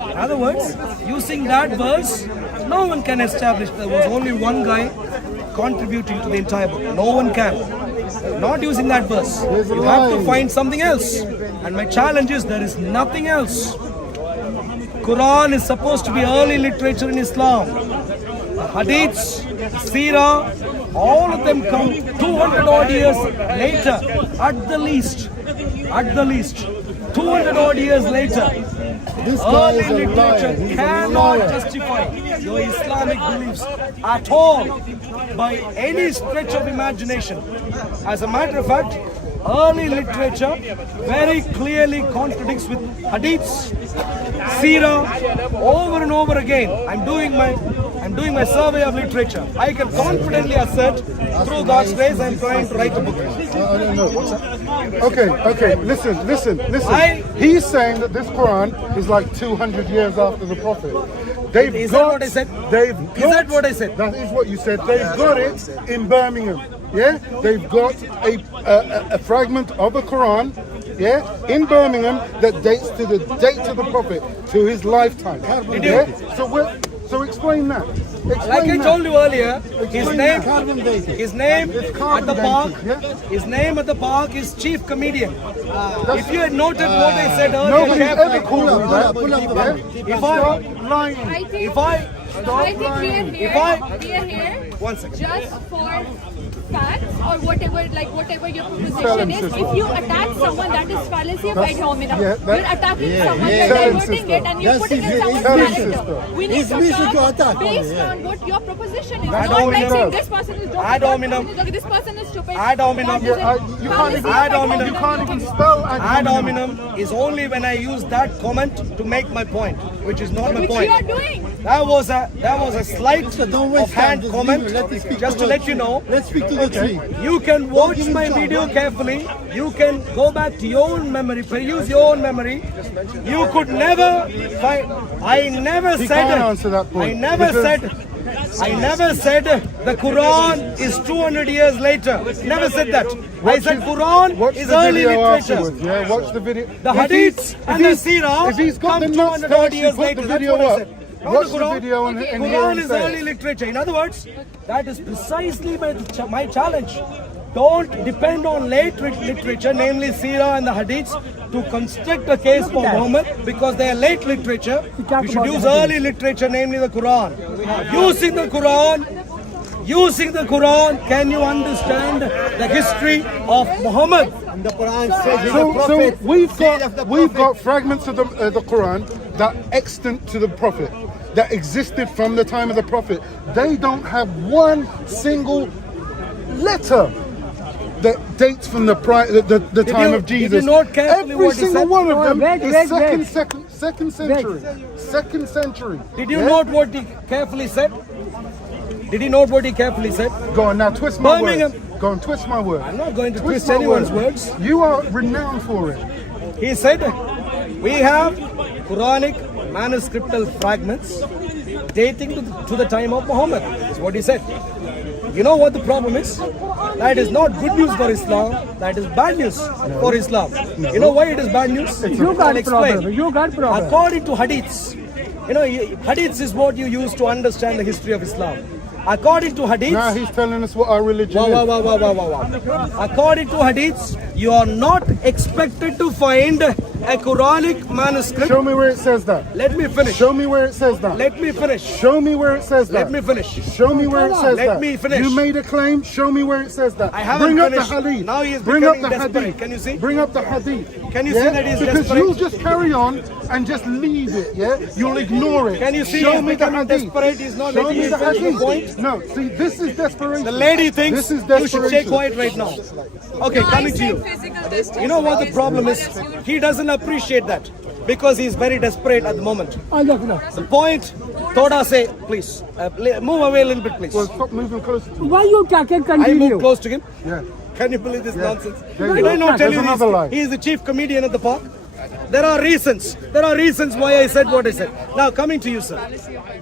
In other words, using that verse, no one can establish there was only one guy contributing to the entire book. No one can. Not using that verse. You have to find something else. And my challenge is there is nothing else. Quran is supposed to be early literature in Islam. The Hadiths, Seerah, all of them come 200 odd years later, at the least. At the least. 200 odd years later. Early literature cannot justify your Islamic beliefs at all by any stretch of imagination. As a matter of fact, early literature very clearly contradicts with hadiths, seerah, over and over again. I'm doing my survey of literature. I can confidently assert, through God's grace, I'm trying to write a book. I don't know. Okay. Listen. He's saying that this Quran is like 200 years after the Prophet. Is that what I said? Is that what I said? That is what you said. They've got it in Birmingham. Yeah, they've got a fragment of the Quran. Yeah, in Birmingham that dates to the date of the Prophet, to his lifetime. Yeah? So explain that. Like I told you earlier, his name at the park is chief comedian. If you had noted what I said earlier, nobody's ever called him that. I think we are here one second. just for facts or whatever your proposition is. If you attack someone, that is fallacy of ad hominem. You're attacking someone, you're diverting it, and you're putting in someone's character. We need to talk based on what your proposition is. Not like saying this person is joking, this person is stupid. Ad hominem. You can't even spell Ad hominem is only when I use that comment to make my point, which is not my point. Which you are doing. That was a slight offhand comment, just to let you know. Let's speak to the tree. You can watch my video carefully. You can go back to your own memory, use your own memory. You could never find. I never said the Quran is 200 years later. Never said that. I said Quran is early literature. Yeah, watch the video. The hadiths and the seerah come 200 odd years later. That's what I said. Watch the video and Quran is early literature. In other words, that is precisely my challenge. Don't depend on late literature, namely seerah and the hadiths, to construct a case for Muhammad because they are late literature. We should use early literature, namely the Quran. Using the Quran, can you understand the history of Muhammad? And the Quran says so we've got fragments of the Quran that extant to the Prophet, that existed from the time of the Prophet. They don't have one single letter that dates from the time of Jesus. Did you note carefully Every what he single said? one of them is second century. Did you note what he carefully said? Did he note what he carefully said? Go on now, twist my Birmingham. words. Go on, twist my words. I'm not going to Twist twist my anyone's words. You are renowned for it. He said, we have Quranic manuscriptal fragments dating to the time of Muhammad. That's what he said. You know what the problem is? That is not good news for Islam. That is bad news for Islam. You know why it is bad news? I'll explain. According to hadiths, hadiths is what you use to understand the history of Islam. According to hadiths, now he's telling us what our religion is. According to hadiths, you are not expected to find a Quranic manuscript. Show me where it says that. Let me finish. Show me where it says that. Let me finish. Show me where it says that. Let me finish. Show me where it says that. Let me finish. You made a claim. Show me where it says that. I haven't Bring finished. up the hadith. Now he is Bring up becoming the desperate. hadith. Can you see? Bring up the hadith. Can you see that he is because desperate? you'll just carry on and just leave it. Yeah, you'll ignore it. Can you see Show he's me the becoming hadith. desperate? He's not Show letting me you the finish the hadith. point. No, see, this is desperation. The lady thinks this is you should stay desperation. quiet right now. Okay, coming to you. You know what the problem is? He doesn't appreciate that because he's very desperate at the moment. The point, Toda say, please, move away a little bit, please. Well, stop moving closer to me. Why you can't I continue? move close to him. Yeah. Can you believe this nonsense? There you Did go. I not tell you There's another lie. he is the chief comedian at the park? There are reasons why I said what I said. Now coming to you, sir.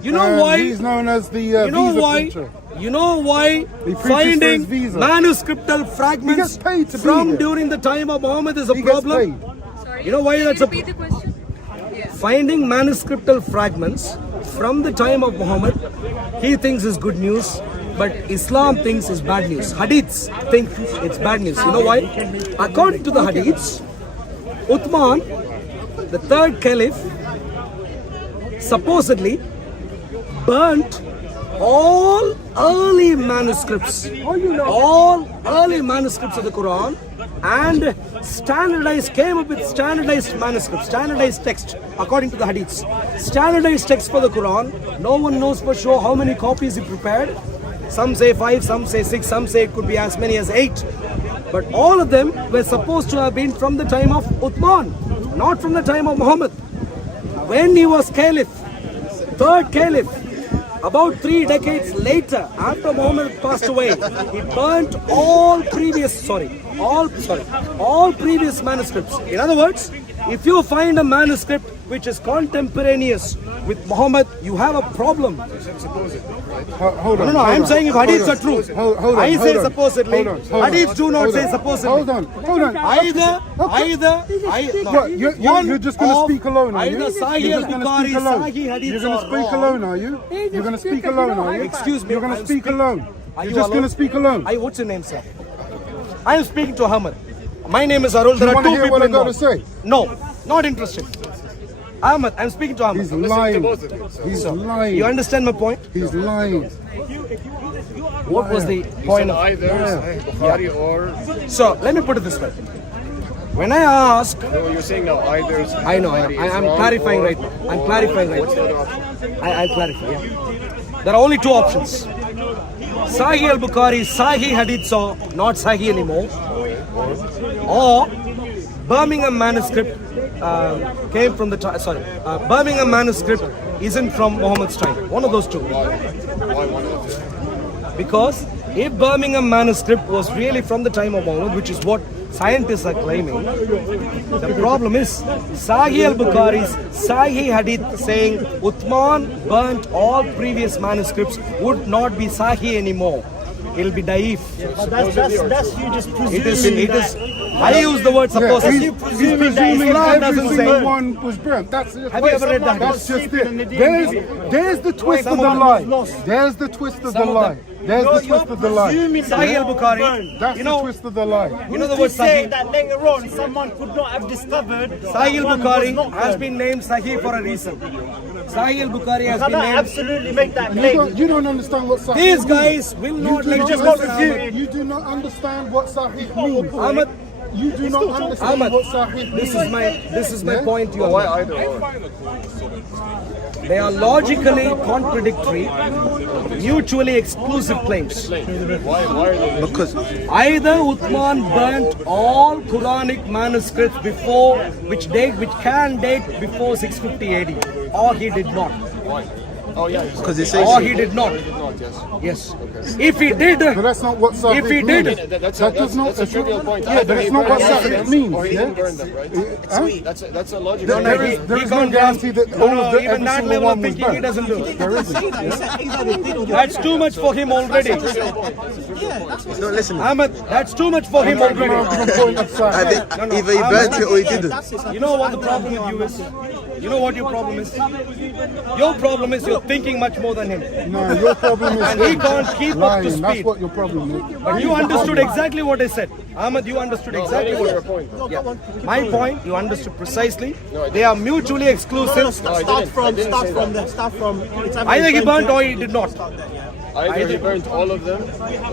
You know why? He's known as the You know visa why? preacher. You know why preaches for finding his visa. manuscriptal He fragments gets paid to be from here. during the time of Muhammad is a He gets problem? paid. Sorry, You know why can that's you a repeat the question? Yes. finding manuscriptal fragments from the time of Muhammad, he thinks is good news, but Islam thinks is bad news. Hadiths think it's bad news. You know why? According to the Hadiths, Uthman, the third caliph, supposedly burnt all early manuscripts of the Quran, and came up with standardized manuscripts, standardized text according to the Hadiths. Standardized text for the Quran. No one knows for sure how many copies he prepared. Some say 5, some say 6, some say it could be as many as 8. But all of them were supposed to have been from the time of Uthman, not from the time of Muhammad. When he was caliph, third caliph, about 3 decades later, after Muhammad passed away, he burnt all previous manuscripts. In other words, if you find a manuscript which is contemporaneous with Muhammad, you have a problem. Hold on. No, I'm saying if hadiths are true. Hold on. I say supposedly. Hadiths do not say supposedly. Hold on. You're just going to speak alone, are you? Either Sahih al-Bukhari, Sahih hadiths You're going to speak alone, are you? You're going to speak alone, are you? Excuse me. You're going to speak alone. You're just alone? going to speak alone. What's your name, sir? I am speaking to Ahmed. My name is Arul. There You are want to 2 hear people what I got to involved. say? No, not interested. Ahmed, I'm speaking to Ahmed. He's lying. He's lying. You understand my point? He's lying. What was the point of either Bukhari or So let me put it this way. When I ask, you're saying now either I know. I'm clarifying right now. I'm clarifying right what's the now. other option? I'll clarify. Yeah. There are only 2 options. Sahih al-Bukhari, Sahih hadiths are not Sahih anymore, or Birmingham manuscript came from the time. Birmingham manuscript isn't from Muhammad's time. One of those 2. Why one of the two? Because if Birmingham manuscript was really from the time of Muhammad, which is what scientists are claiming, the problem is Sahih al-Bukhari's Sahih hadith saying Uthman burnt all previous manuscripts would not be Sahih anymore. It'll be daif. That's you just presuming. It is. I use the word supposedly. He's presuming Islam every doesn't single say. one was burnt. Have you ever read that? That's just it. There's the twist of the lie. There's the twist of the lie. There's the twist of the lie. Sahih al-Bukhari. That's the twist of the lie. You know the word Sahih. That later on someone could not have discovered. Sahih al-Bukhari has been named Sahih for a reason. Sahih al-Bukhari has been named. Absolutely make that claim. You don't understand what Sahih These means. guys will not You let do just not go understand- You do not understand what Sahih means. Ahmed, You do not understand Ahmed, what Sahih means. this is my Yeah? point. You Why are. either or? They are logically contradictory, mutually exclusive claims. Why are they? Because either Uthman burnt all Quranic manuscripts before, which can date before 650 AD, or he did not. Why? Oh yeah. Because it says Or he did not. Not yes. Yes. If he did, But that's not what Sahih if he means. did, That's not a trivial point. Yeah, but it's not what Sahih means. Or he Yeah? didn't burn them, right? That's a logical. There is no guarantee that all of the even every that single level of one was thinking he burnt. doesn't do. There isn't. That's too much for him already. no, listen. Ahmed, that's too much for him already. Point of Sahih. Either he burnt it or he didn't. You know what the problem with you is? You know what your problem is? Your problem is you're thinking much more than him. No, your problem is And he can't keep up to lying. That's speed. what your problem is. But you understood exactly what I said. Ahmed, you understood exactly what your I point. said. Yeah. My point, you understood precisely. They are mutually exclusive. Start from. Either he burnt or he did not. Either he burnt all of them,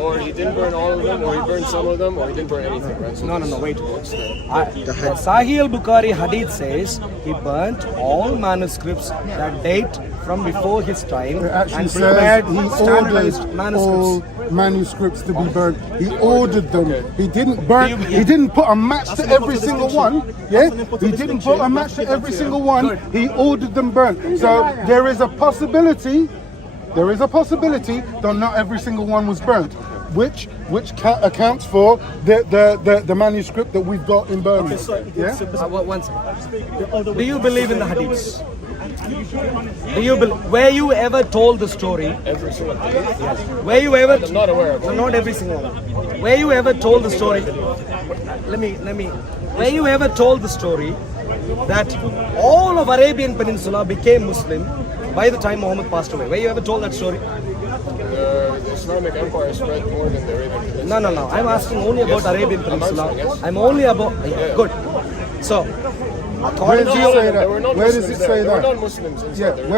or he didn't burn all of them, or he burned some of them, or he didn't burn anything, right? So No, wait. Sahih al-Bukhari hadith says he burnt all manuscripts that date from before his time It actually and says prepared he standardized ordered manuscripts. all manuscripts to be burnt. He ordered them. He didn't burn. He didn't put a match to every single one. Yeah, he didn't put a match to every single one. He ordered them burnt. So there is a possibility. There is a possibility that not every single one was burnt, which accounts for the manuscript that we've got in Birmingham. Yeah. One second. Do you believe in the hadiths? Were you ever told the story? every single thing. Were you ever? I'm not aware of No, it. not every single one. Were you ever told the story? Let me. Were you ever told the story that all of Arabian Peninsula became Muslim by the time Muhammad passed away. Were you ever told that story? The Islamic Empire spread more than the Arabian Peninsula. No. I'm asking only about Arabian Peninsula. I'm only about... Good. So, Where according does to it say you... that? Where does it say There were that? non-Muslims inside Yeah, there.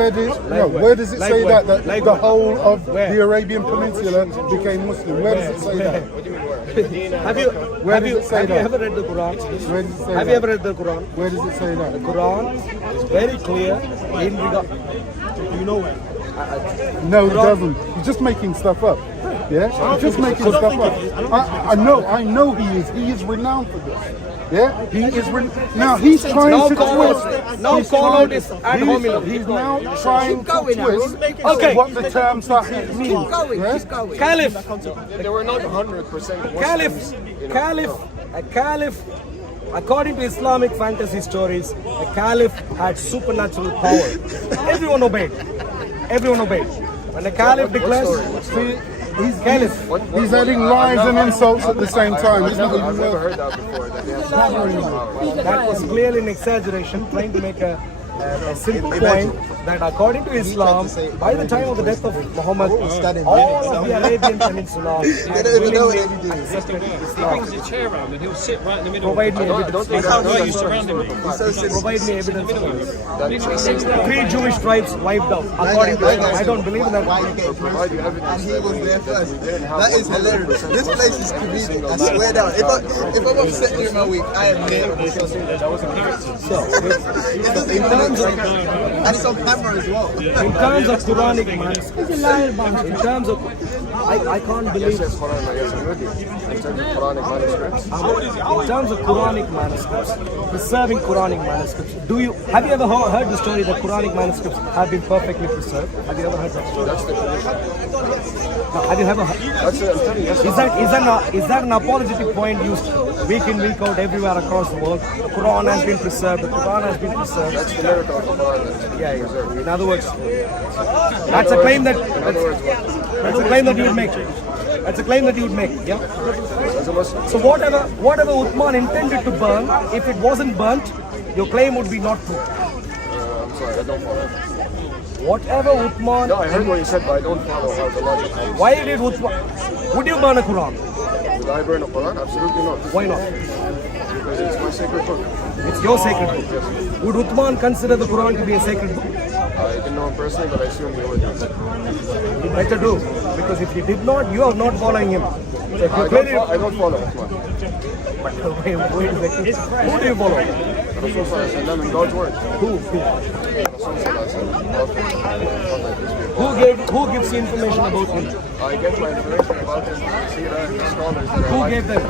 where does it Like say where? that Like the where? whole of Where? the Arabian Peninsula became Muslim? Where does it say that? What do you mean where? In Medina, Have you, Where have does you, it say have you that? ever read the Quran? Where does it say Have that? you ever read the Quran? Where does it say that? The Quran is very clear in regard... You know where? No, it doesn't. You're just making stuff up. Yeah, you're just making stuff up. I know he is renowned for this. Yeah, he is. Now he's trying Now to call twist. out- now he's call trying- out is ad hominem. He's now trying to twist Okay. what the term Sahih means. Yeah? Caliph, there were not 100% Caliph, according to Islamic fantasy stories, a caliph had supernatural power. Everyone obeyed. When a caliph declares, See, he's caliph. He's adding lies and insults at the same time. He's not I've even never heard that before. That they have power. That was clearly an exaggeration, trying to make a simple point that according to Islam, by the time of the death of Muhammad, all of the Arabian Peninsula had don't even know what willingly they're doing. accepted He Islam. brings his chair around and he'll sit right in the middle. Provide me I evidence. don't think That's that's why you surrounded me. Provide me evidence. that 3 Jewish tribes wiped out. According to Islam, I don't believe in that. Why you get provide you evidence and he that was we- there that first. we didn't have That is hilarious. 100% This place is comedic. I swear down. If I'm upset during my week, I am there. That was a character. In terms of And it's on camera as well. In terms of Quranic manuscripts, in terms of, I can't believe, Yes, Quran, yes, I'm with you. In terms of Quranic manuscripts, in terms of Quranic manuscripts, preserving Quranic manuscripts, have you ever heard the story that Quranic manuscripts have been perfectly preserved? Have you ever heard that story? that's the tradition. No, have you ever heard? That's it, I'm telling you, yes. Is that an apologetic point used week in, week out, everywhere across the world? The Quran has been preserved, the Quran has been preserved. That's the miracle of the Quran. Yeah. In other words, that's a claim that you would make. That's a claim that you would make. Yeah. As a Muslim, So whatever Uthman intended to burn, if it wasn't burnt, your claim would be not true. I'm sorry, I don't follow. Whatever Uthman, No, I heard what you said, but I don't follow how the logic goes. why did Uthman? Would you burn a Quran? Would I burn a Quran? Absolutely not. Why not? Because it's my sacred book. It's your sacred book. Would Uthman consider the Quran to be a sacred book? I didn't know him personally, but I assume he would. You better do, because if you did not, you are not following him. So if you clearly, I don't follow Uthman. wait a second. Who do you follow? Rasul Sallallahu Alaihi Wasallam in God's word. Who? Rasul Sallallahu Alaihi Wasallam. Who gives you information about him? I get my information about him from the Sirah and the scholars that Who are gave them?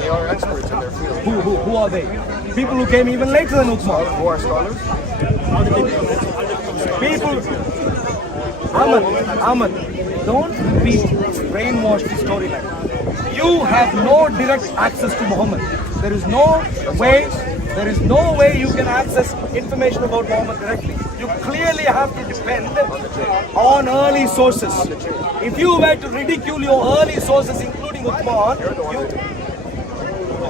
they are experts in their field. Who are they? People who came even later than Uthman. Who are scholars? People, Ahmad, don't be brainwashed the storyline. You have no direct access to Muhammad. There is no way you can access information about Muhammad directly. You clearly have to depend on early sources. If you were to ridicule your early sources, including Uthman,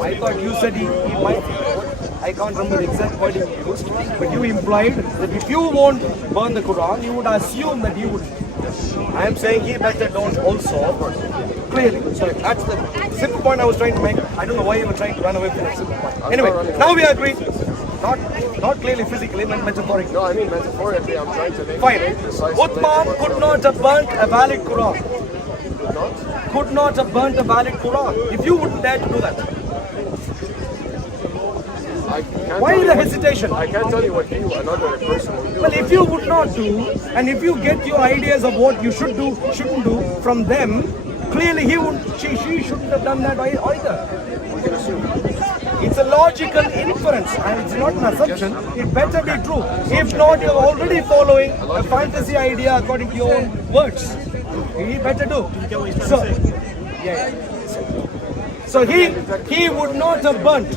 I thought you said he might. I can't remember the exact wording you used, but you implied that if you won't burn the Quran, you would assume that he would. I am saying he better don't also. Clearly. So that's the simple point I was trying to make. I don't know why you were trying to run away from that simple point. Anyway, now we agree. Not clearly physically, but metaphorically. No, I mean metaphorically. I'm trying to make Fine. it precise. Uthman could not have burnt a valid Quran. Could not have burnt a valid Quran. If you wouldn't dare to do that. Why the hesitation? I can't tell you what another person will do. Well, if you would not do, and if you get your ideas of what you should do, shouldn't do from them, clearly she shouldn't have done that either. It's a logical inference, and it's not an assumption. It better be true. If not, you're already following a fantasy idea according to your own words. He better do. So, So he would not have burnt.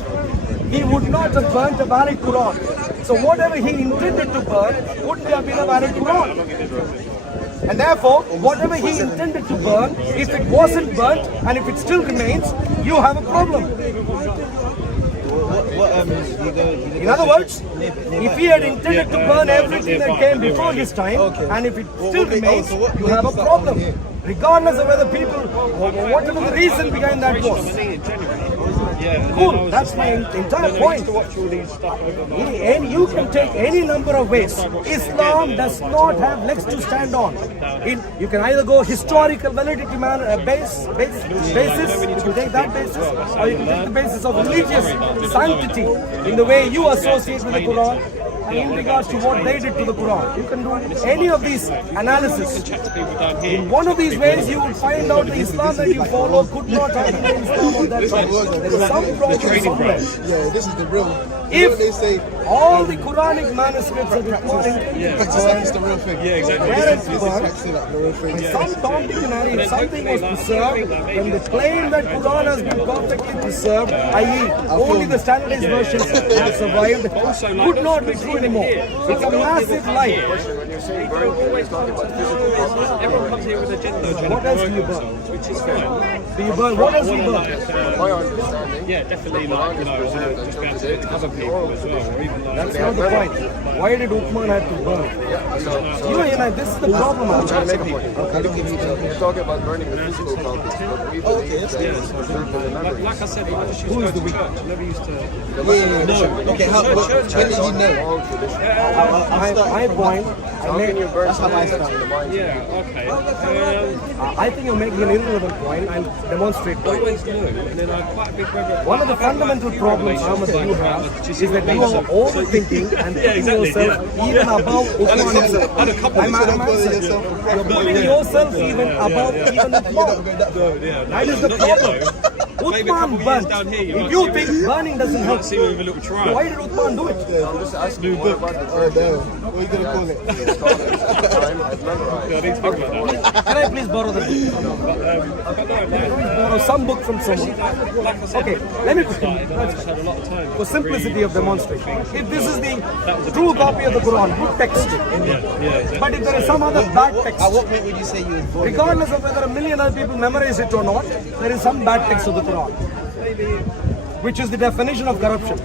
He would not have burnt a valid Quran. So whatever he intended to burn wouldn't have been a valid Quran. And therefore, whatever he intended to burn, if it wasn't burnt and if it still remains, you have a problem. In other words, if he had intended to burn everything that came before his time, and if it still remains, you have a problem. Regardless of whether people, whatever the reason behind that was. Cool, that's my entire point. And you can take any number of ways. Islam does not have legs to stand on. You can either go historical validity basis, if you take that basis, or you can take the basis of religious sanctity in the way you associate with the Quran and in regards to what they did to the Quran. You can do any of these analysis. In one of these ways, you will find out the Islam that you follow could not have been the Islam of that time. There is some problem somewhere. Yeah, this is the real. If they say all the Quranic manuscripts of the Quran, it's the real thing. Yeah, exactly. Some Tom, Dick and Harry, if something was preserved, then the claim that Quran has been perfectly preserved, i.e. only the standardized versions have survived, could not be true anymore. It's a massive lie. When you're saying burn, you're talking about physical properties. Everyone comes here with a agenda. What else do you burn? Which is fine. Do you burn? What else do you burn? My understanding, Yeah, definitely like, you know, just be able to cover people as well, or even like... That's not the point. Why did Uthman have to burn? This is the problem. I'm trying to make a point. You're talking about burning the physical copies, but we believe that it's preserved in the memory. Like I said, I just used to go to church. I never used to... Okay, when did you know? My point, How can you burn something that's in the mind? Yeah, okay. I think you're making an irrelevant point. I'll demonstrate why. Always do. And then I'm quite a big brother. One of the fundamental problems, Ahmed, you have is that you are overthinking and putting yourself even above Uthman himself. You're putting yourself even above even Uthman. That is the problem. Uthman burnt. If you think burning doesn't help, See with a little try. why did Uthman do it? I'm just asking what about the burn? What are you gonna call it? It's called time and memorized. I need to think about that. Can I please borrow the book? Borrow some book from someone. Okay, let me I just had a lot of time. for simplicity of demonstration. If this is the true copy of the Quran, good text. But if there is some other bad text, At what point would you say you was born? regardless of whether a million other people memorize it or not, there is some bad text of the Quran, which is the definition of corruption.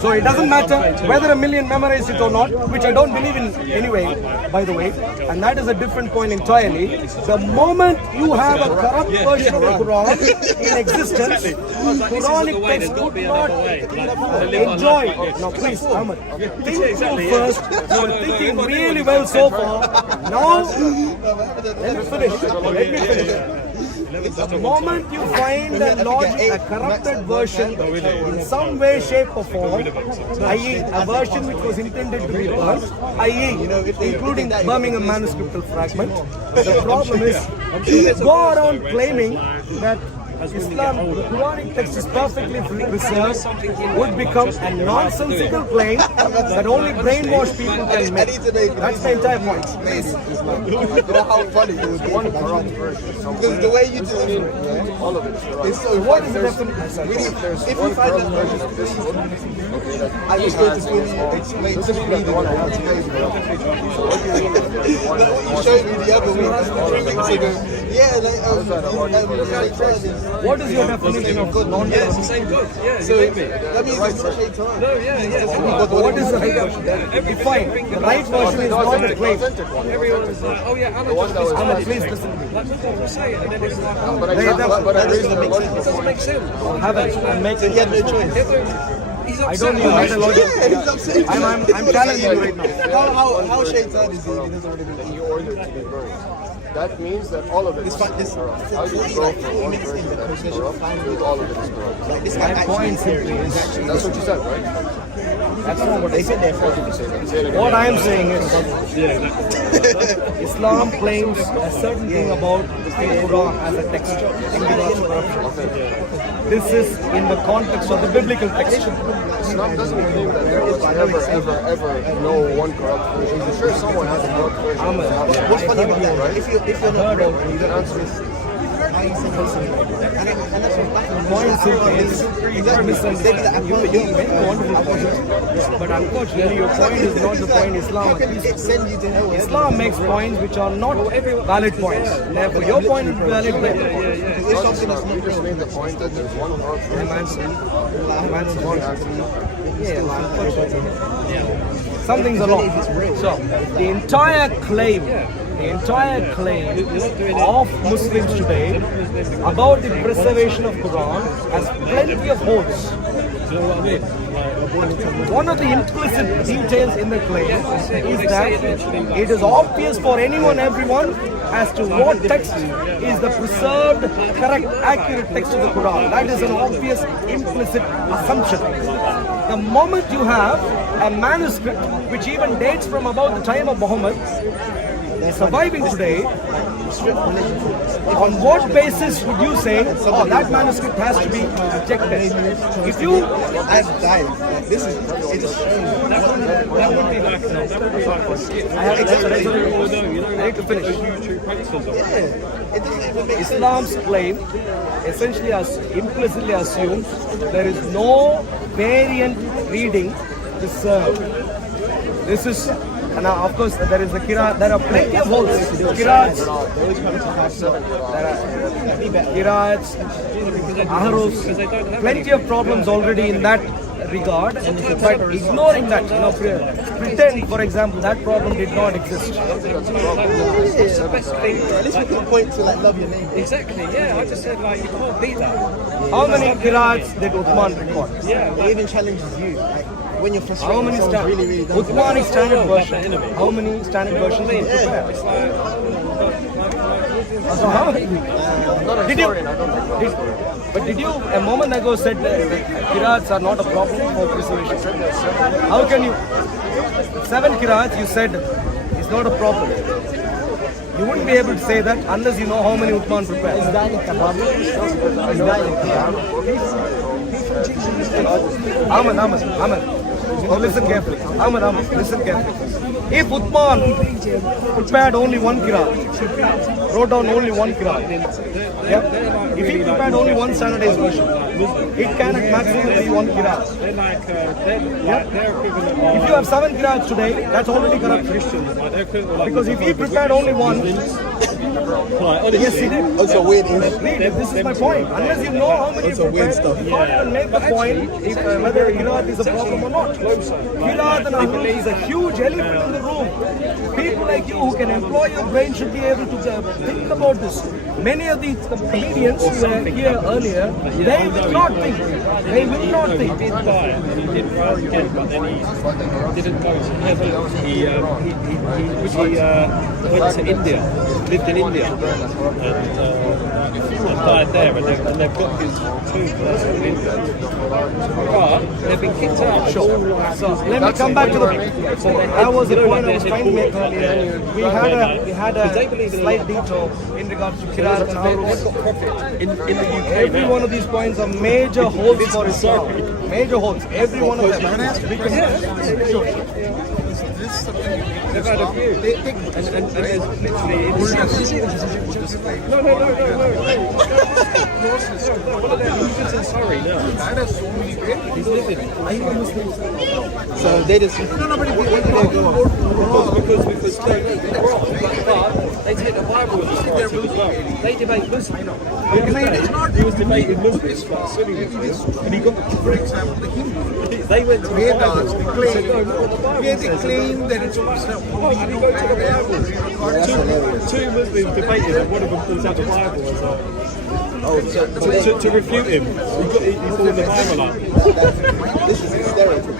So it doesn't matter whether a million memorize it or not, which I don't believe in anyway, by the way, and that is a different point entirely. The moment you have a corrupt version of the Quran in existence, Quranic text could not enjoy. No, please, Ahmed, think through first. You are thinking really well so far. Now, let me finish. The moment you find a corrupted version in some way, shape or form, i.e. a version which was intended to be burnt, i.e. including Birmingham manuscriptal fragment, the problem is you go around claiming that Islam, the Quranic text is perfectly preserved, would become a nonsensical claim that only brainwashed people can make. That's the entire point. How funny it was. One corrupt version. Because the way you do it, All of it is corrupt. it's so What funny. is the definition? Really, There's if one you find corrupt that version of this book. Okay, that I was going to fully explain to doesn't mean that the one I want to you. is corrupt. So what do you mean that the one that You showed me the other week, 3 weeks ago. Yeah, like, What is your definition of good? Yeah, it's the same book. Yeah, So you make me. that means it's such a time. No, yeah. What is the right version? Define. The right version is not a claim. Everyone's like, oh yeah, Alan just that was Ahmed, please listen to me. like, look what we say, and then it's like, But I raised the logical it doesn't point. make sense. Haven't. I'm making. He had no choice. He's I upset. don't need meta logic. Yeah, he's upset. I'm challenging you right now. How shaitan is he? He doesn't want to be And you ordered to be burned. That means that all of it is corrupt. How do you go from one version that is corrupt to all of it is corrupt? My point simply is That's what you said, right? that's not what I said. How did you say that? Say it again. What I am saying is Islam claims a certain thing about the Quran as a text in regards to corruption. This is in the context of the biblical text. Islam doesn't claim that there was ever no one corrupt version. I'm sure someone has a corrupt version. What's funny about that? If you're not You can answer it. how you say Muslim. And that's what Point simply is misunderstanding. You're very wonderful point, but unfortunately your point is not the point Islam. How can it send you to hell? Islam makes points which are not valid points. Therefore, your point is valid. It's something that's not just made the point that there's one God for something's wrong. So the entire claim of Muslims today about the preservation of Quran has plenty of holes. One of the implicit details in the claim is that it is obvious for anyone, everyone, as to what text is the preserved, correct, accurate text of the Quran. That is an obvious implicit assumption. The moment you have a manuscript which even dates from about the time of Muhammad surviving today, on what basis would you say, oh, that manuscript has to be rejected? If you... I've died. This is... It's that would be like... No. I need to finish. Islam's claim essentially implicitly assumes there is no variant reading preserved. This is... And now, of course, there is a Qiraat. There are plenty of holes. Qiraats, Arul, plenty of problems already in that regard. But ignoring that, pretend, for example, that problem did not exist. at least we can point to like love your neighbor. Exactly, yeah. I just said like you can't beat that. How many Qiraats did Uthman record? Yeah, it even challenges you. Like when you're frustrated, How many really, really does Uthmanic standard version? How many standard versions did you prepare? So how did you? But did you a moment ago said that Qiraats are not a problem for preservation? How can you? 7 Qiraats you said is not a problem. You wouldn't be able to say that unless you know how many Uthman prepared. Ahmed. Oh, listen carefully. Ahmed, listen carefully. If Uthman prepared only 1 Qiraat, wrote down only 1 Qiraat, if he prepared only one standardized version, it can at maximum be 1 Qiraat. If you have 7 Qiraats today, that's already corrupt. Because if he prepared only one, yes, he did. Also weird. This is my point. Unless you know how many you prepared, you can't even make the point if whether Qiraat is a problem or not. Qiraat and Arul is a huge elephant in the room. People like you who can employ your brain should be able to think about this. Many of these comedians who were here earlier, they will not think. They will not think. He did buy. He did buy again, but then he didn't go to heaven. He went to India, lived in India, and died there. And they've got his tomb in India. But they've been kicked out. So let me come back to the. That was the point I was trying to make earlier. We had a slight detour in regards to Qiraat and Arul. In the UK, Every one of these points are major holes for Islam. Major holes. Every one of them. Sure. they've had a few. And there's literally... No. One of them, he's in Surrey now. He's living. So they just Because they take the Bible as well. They debate Muslims. He was debating Muslims about Sunni Muslims, and he got, for example, the Hindu. They went to the Bible. They said, no, not what the Bible says. They claim that it's why should he go to the Bible? Two Muslims debated, and one of them pulls out the Bible as to refute him. He pulled the Bible up. this is hysterical.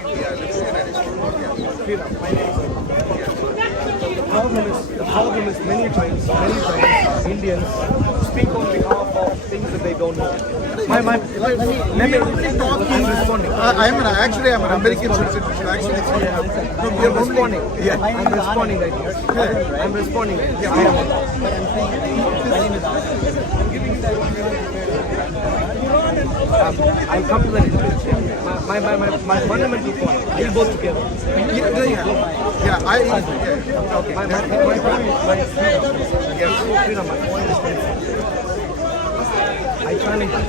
The problem is many times Indians speak on behalf of things that they don't know. I'm responding. I'm an American citizen. I'm responding. Yeah. I'm responding right now. I'm responding right now. I'll come to that. My fundamental point. We'll both together. Yeah, Okay. My point is challenge you.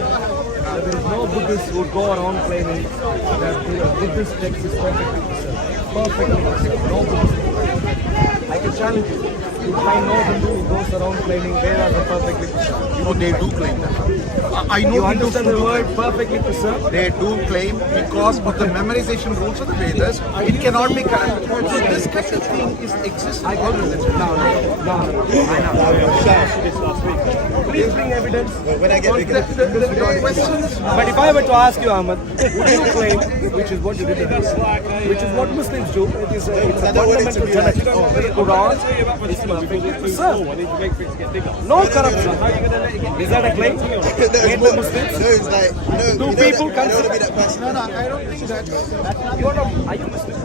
There is no Buddhist who go around claiming that Buddhist text is perfectly preserved. Perfectly preserved. No Buddhist. I can challenge you. You find no Hindu who goes around claiming Vedas are perfectly preserved. You know, they do claim that. I know You Hindus understand who the do word claim. perfectly preserved? They do claim because of the memorization rules of the Vedas, it cannot be corrected. So this kind of thing is exists in all religions. No. Please bring evidence. When I get big enough. The questions. But if I were to ask you, Ahmed, would you claim, which is what you did, which is what Muslims do, it's a fundamental tenet. The Quran is perfectly preserved. No corruption. Is that a claim? Made by Muslims? No, it's like, no, Do you know people that, I don't want to be that person. No, I don't think that. You are not, are you Muslim?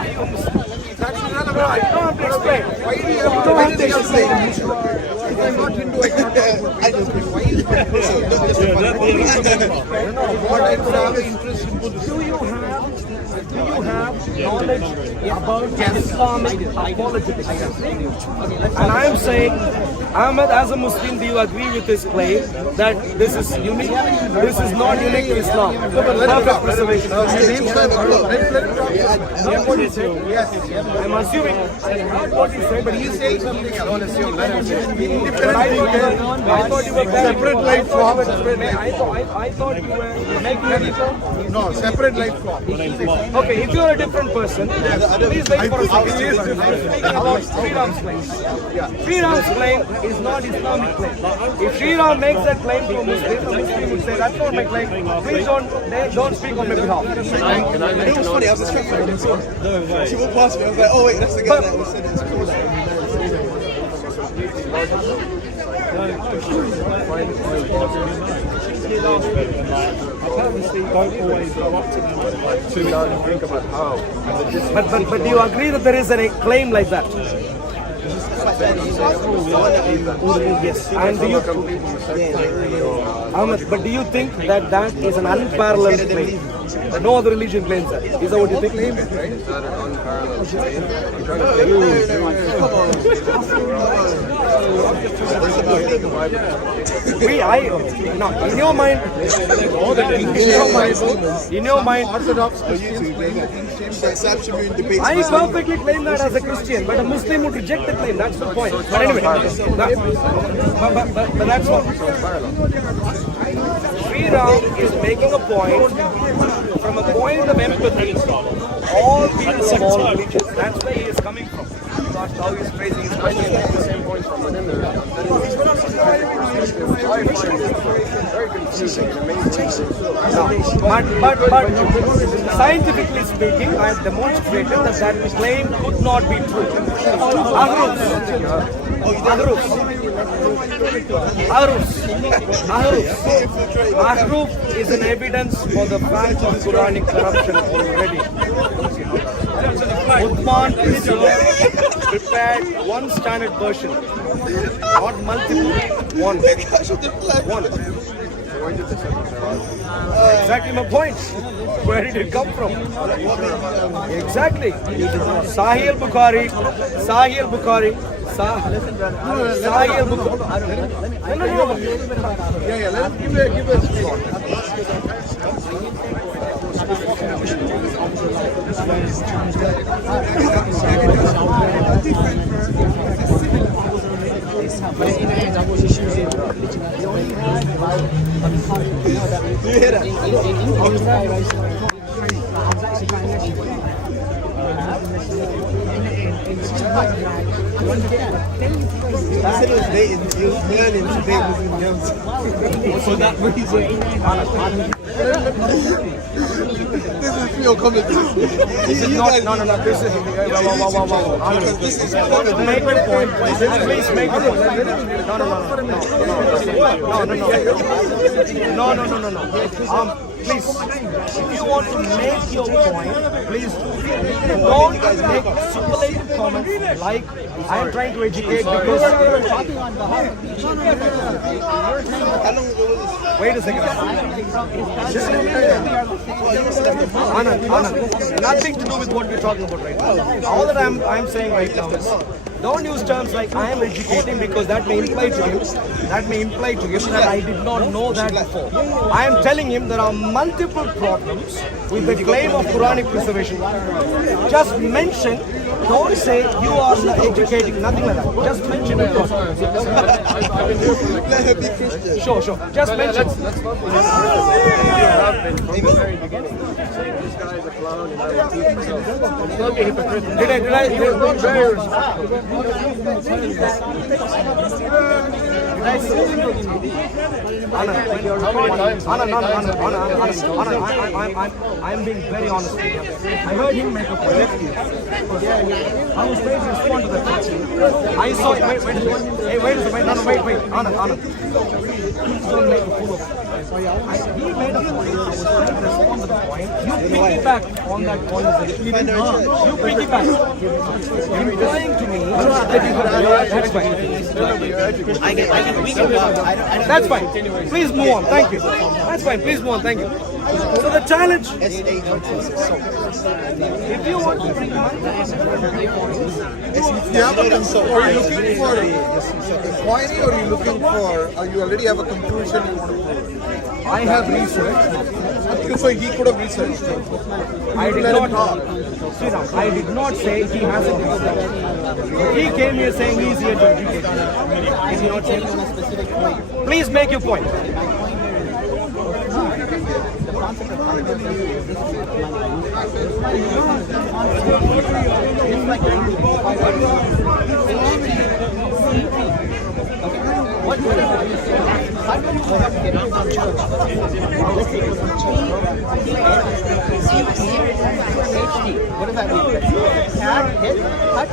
Are you a Muslim? That's not No, I don't have to explain. Why do you You don't have to explain. If I'm not Hindu, I cannot. I just Why is that? What I could have an interest in Buddhism. Do you have knowledge about Islamic apologetics? And I am saying, Ahmed, as a Muslim, do you agree with this claim that this is unique? This is not unique to Islam. Perfect preservation. What do you say? Yes. I'm assuming. What you say, but He's saying something else. Don't assume. Let him say. But I thought you were Separate life form. I thought you were making a difference. No, separate life form. Okay, if you're a different person, please wait for a second. I'm speaking about Sri Ram's claim. Sri Ram's claim is not Islamic claim. If Sri Ram makes that claim to a Muslim would say, that's not my claim. Please don't speak on my behalf. It was funny, I was distracted. She walked past me, I was like, oh wait, that's the guy that was sitting. But do you agree that there is a claim like that? Yes. And do you, Ahmed, but do you think that that is an unparalleled claim? No other religion claims that. Is that what you think? No, in your mind, Orthodox Christians claim that I perfectly claim that as a Christian, but a Muslim would reject the claim. That's the point. But anyway, but that's what. Sri Ram is making a point from a point of empathy. All people of all religions. That's where he is coming from. That's how he's phrasing his question. The same point from within the religion. But scientifically speaking, I have demonstrated that that claim could not be true. Ahruf is an evidence for the fact of Quranic corruption already. Uthman prepared one standard version, not multiple. One. Exactly my point. Where did it come from? Exactly. Sahih al-Bukhari. Sahih al-Bukhari. No. Yeah, let him give us thought. You hear that? I said he was dating, he was learning to date Muslim girls. For that reason. This is pure comedy. This is not, no. This is, This is make a point. Please make a point. No. Please, if you want to make your point, please don't make superlative comments like I am trying to educate because. Wait a second. Anand, nothing to do with what we're talking about right now. All that I'm saying right now is, don't use terms like I am educating because that may imply to him that I did not know that before. I am telling him there are multiple problems with the claim of Quranic preservation. Just mention, don't say you are educating, nothing like that. Just mention it. Sure. Just mention. Did I'm being very honest with you. I heard him make a point. I was trying to respond to that question. I saw it. Wait a second. Wait. Anand. Please don't make a fool of it. He made a point. I was trying to respond to the point. You piggyback on that point. You piggyback. Implying to me that you could. That's fine. That's fine. Please move on. Thank you. That's fine. Please move on. Thank you. So the challenge. If you want to bring money, Yeah, but are you looking for inquiry or are you already have a conclusion you want to prove? I have researched. So he could have researched. I did not say he hasn't researched. He came here saying he's here to educate. Did he not say? Please make your point. What does that mean? Tag, hit, cut,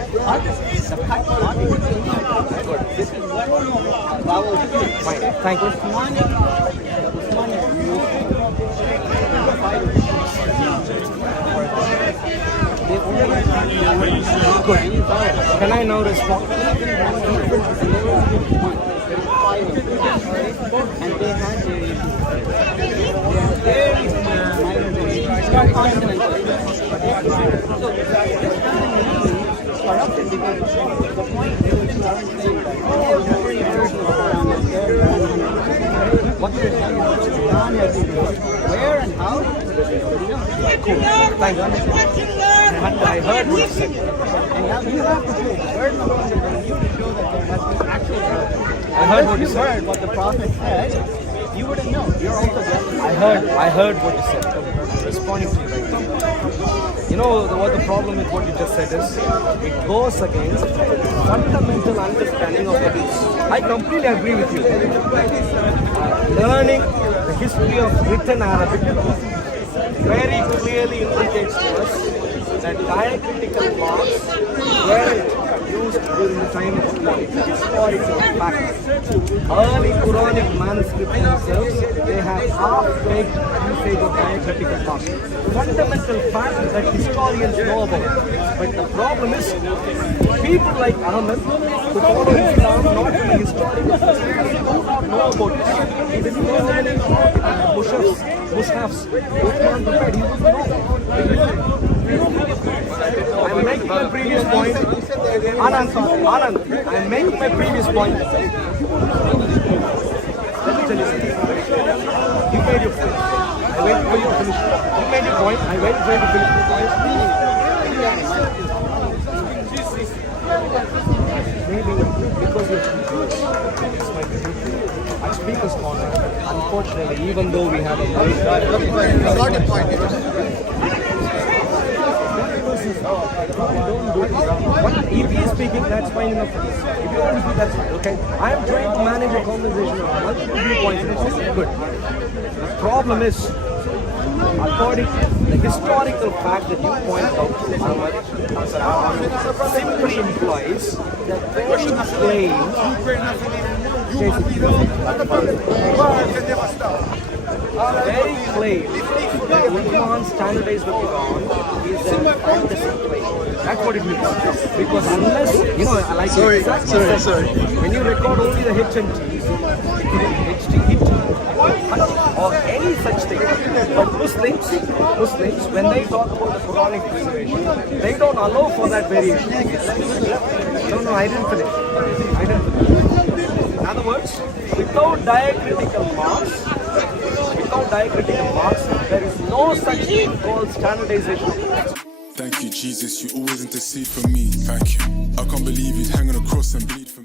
the cut on. Good. This is what vowels do. Fine. Thank you. Good. Can I now respond? And they had where and how? Cool. Thank you. I heard what you said. And you have to prove word number one, you to show that there has been actual proof. I heard what you If said. heard what the prophet said, you wouldn't know. You're also guessing. I heard what you said. I'm responding to you right now. You know what the problem with what you just said is? It goes against fundamental understanding of the hadith. I completely agree with you. Learning the history of written Arabic very clearly indicates to us that diacritical marks were used during the time of Quranic historical facts. Early Quranic manuscripts themselves, they have half-baked usage of diacritical marks. Fundamental fact that historians know about. But the problem is, people like Ahmed, who follow Islam not from a historical perspective, do not know about it. He didn't know anything about Mushaffs, Quran, the Bible. He doesn't know. I'm making my previous point. Anand, I'm making my previous point. Let me tell you something. You made your point. I waited for you to finish. You made your point. I waited for you to finish your point. Maybe because you're confused. It's my truth. I speak as corner. Unfortunately, even though we have a Not a point. If he is speaking, that's fine enough. If you want to speak, that's fine. Okay. I am trying to manage a conversation on multiple viewpoints. Good. The problem is, according to the historical fact that you point out, simply implies that very claim that Quran standardized the Quran is a fantasy claim. That's what it means. Because unless, you know, I like Sorry, it. Exactly. sorry. When you record only the H and T, or any such thing, but Muslims, when they talk about the Quranic preservation, they don't allow for that variation. No, I didn't finish. In other words, without diacritical marks, there is no such thing called standardization. Thank you, Jesus, you always intercede for me. Thank you. I can't believe you'd hang on a cross and bleed for